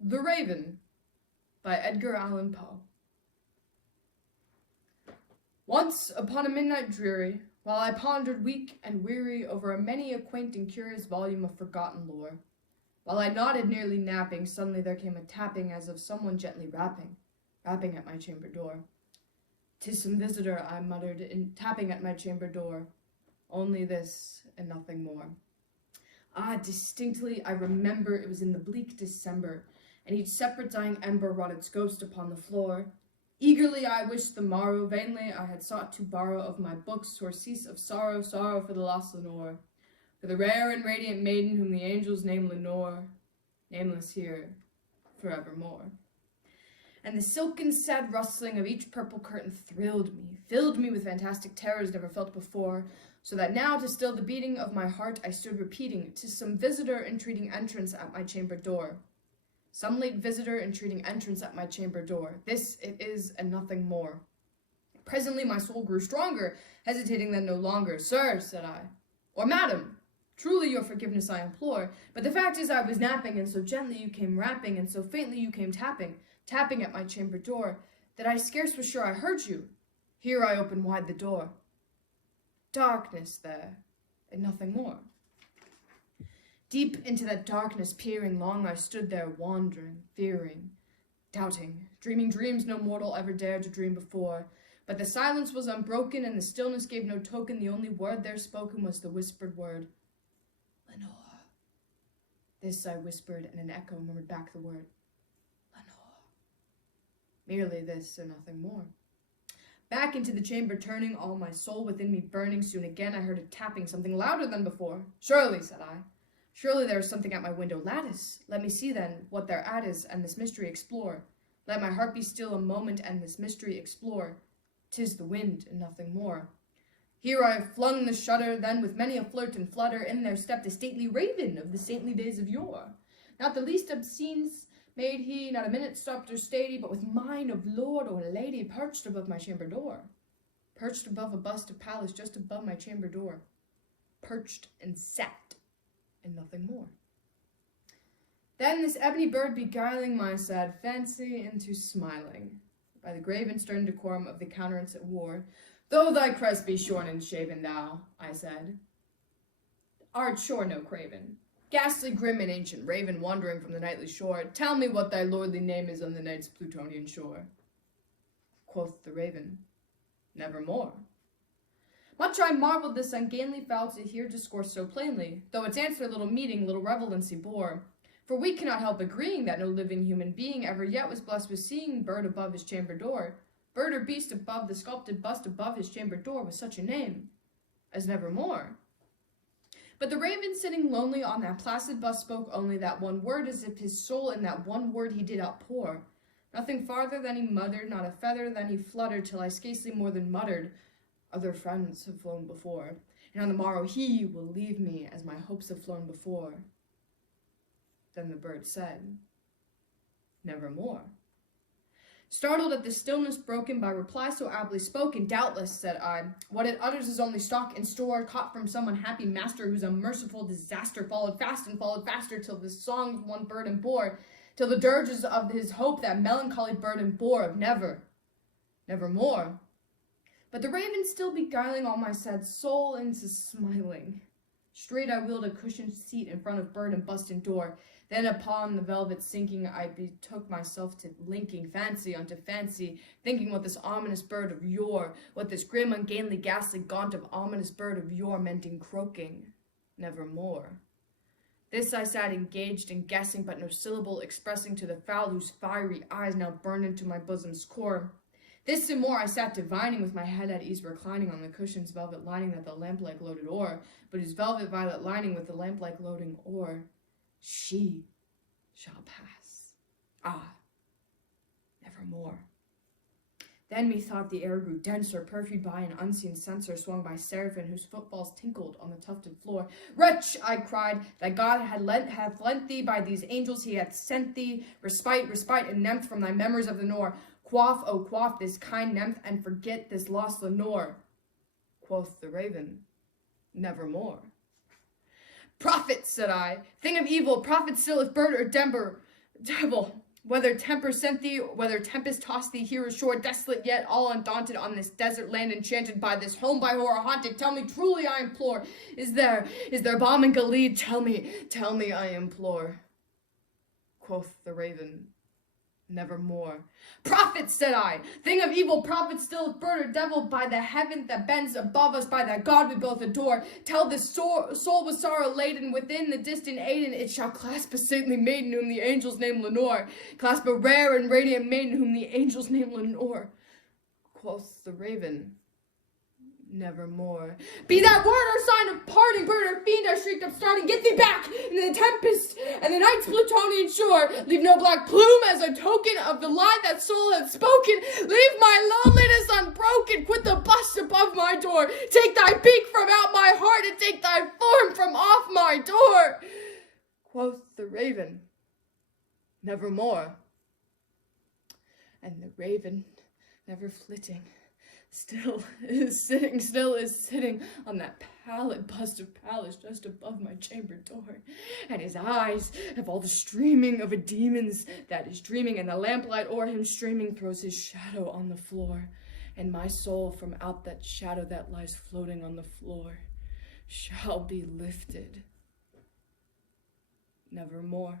The Raven by Edgar Allan Poe. Once upon a midnight dreary, while I pondered weak and weary over a many a quaint and curious volume of forgotten lore, while I nodded nearly napping, suddenly there came a tapping as of someone gently rapping at my chamber door. "'Tis some visitor," I muttered, tapping at my chamber door. Only this and nothing more. Distinctly I remember it was in the bleak December, and each separate dying ember wrought its ghost upon the floor. Eagerly I wished the morrow, vainly I had sought to borrow of my books surcease of sorrow, sorrow for the lost Lenore, for the rare and radiant maiden whom the angels name Lenore, nameless here forevermore. And the silken sad rustling of each purple curtain thrilled me, filled me with fantastic terrors never felt before, so that now, to still the beating of my heart, I stood repeating, "'Tis some visitor entreating entrance at my chamber door. Some late visitor entreating entrance at my chamber door. This it is, and nothing more." Presently my soul grew stronger, hesitating then no longer. "Sir," said I, "or madam, truly your forgiveness I implore, but the fact is I was napping, and so gently you came rapping, and so faintly you came tapping at my chamber door, that I scarce was sure I heard you. Here I opened wide the door. Darkness there, and nothing more. Deep into that darkness peering, long I stood there, wandering, fearing, doubting, dreaming dreams no mortal ever dared to dream before. But the silence was unbroken, and the stillness gave no token. The only word there spoken was the whispered word, "Lenore." This I whispered, and an echo murmured back the word, "Lenore." Merely this, and nothing more. Back into the chamber turning, all my soul within me burning, soon again I heard a tapping, something louder than before. "Surely," said I, "surely there is something at my window lattice. Let me see then what thereat is, and this mystery explore. Let my heart be still a moment, and this mystery explore. 'Tis the wind, and nothing more." Here I flung the shutter, then with many a flirt and flutter, in there stepped a stately raven of the saintly days of yore. Not the least obscenes made he, not a minute stopped or stayed he, but with mine of lord or lady perched above my chamber door. Perched above a bust of Pallas just above my chamber door. Perched and sat, and nothing more. Then this ebony bird beguiling my sad fancy into smiling, by the grave and stern decorum of the countenance it wore, "Though thy crest be shorn and shaven, thou," I said, "art sure no craven. Ghastly, grim, and ancient raven, wandering from the nightly shore, tell me what thy lordly name is on the night's Plutonian shore." Quoth the raven, "Nevermore." Much I marveled this ungainly fowl to hear discourse so plainly, though its answer little meaning, little relevancy bore. For we cannot help agreeing that no living human being ever yet was blessed with seeing bird above his chamber door, bird or beast above the sculpted bust above his chamber door with such a name as Nevermore. But the raven sitting lonely on that placid bust spoke only that one word, as if his soul in that one word he did outpour. Nothing farther than he muttered, not a feather than he fluttered, till I scarcely more than muttered, "Other friends have flown before, and on the morrow he will leave me as my hopes have flown before." Then the bird said, "Nevermore." Startled at the stillness broken by reply so aptly spoken, "Doubtless," said I, "what it utters is only stock and store caught from some unhappy master whose unmerciful disaster followed fast and followed faster till the song one burden bore, till the dirges of his hope that melancholy burden bore of nevermore." But the raven still beguiling all my sad soul into smiling. Straight I wheeled a cushioned seat in front of bird and bust and door. Then upon the velvet sinking, I betook myself to linking fancy unto fancy, thinking what this ominous bird of yore, what this grim, ungainly, ghastly, gaunt of ominous bird of yore meant in croaking, "Nevermore." This I sat engaged in guessing, but no syllable expressing to the fowl whose fiery eyes now burned into my bosom's core. This and more I sat divining, with my head at ease reclining on the cushion's velvet lining that the lamp-like loaded o'er, but whose velvet violet lining with the lamp-like loading o'er, she shall pass. Nevermore. Then methought the air grew denser, perfumed by an unseen censer swung by seraphim whose footfalls tinkled on the tufted floor. "Wretch," I cried, "that God hath lent thee by these angels, he hath sent thee respite, and nymph from thy memories of the Nore. Quaff, oh quaff this kind nymph, and forget this lost Lenore." Quoth the raven, "Nevermore." "Prophet," said I, "thing of evil, prophet still, if bird or Devil, whether temper sent thee, whether tempest tossed thee here ashore, desolate yet all undaunted on this desert land, enchanted by this home by horror haunted, tell me truly I implore, is there balm in Gilead? Tell me I implore. Quoth the raven, nevermore. Prophet, said I, thing of evil, prophet still, bird or devil, by the heaven that bends above us, by that God we both adore, tell this soul with sorrow laden within the distant Aiden, it shall clasp a saintly maiden whom the angels name Lenore, clasp a rare and radiant maiden whom the angels name Lenore. Quoth the raven, nevermore. Be that word or sign of parting, bird or fiend, I shrieked upstarting, get thee back in the tempest and the night's Plutonian shore. Leave no black plume as a token of the lie that soul had spoken. Leave my loneliness unbroken. Quit the bust above my door. Take thy beak from out my heart and take thy form from off my door. Quoth the raven, nevermore. And the raven, never flitting, still is sitting on that pallid bust of Pallas just above my chamber door, and his eyes have all the streaming of a demon's that is dreaming, and the lamplight o'er him streaming throws his shadow on the floor, and my soul from out that shadow that lies floating on the floor shall be lifted nevermore.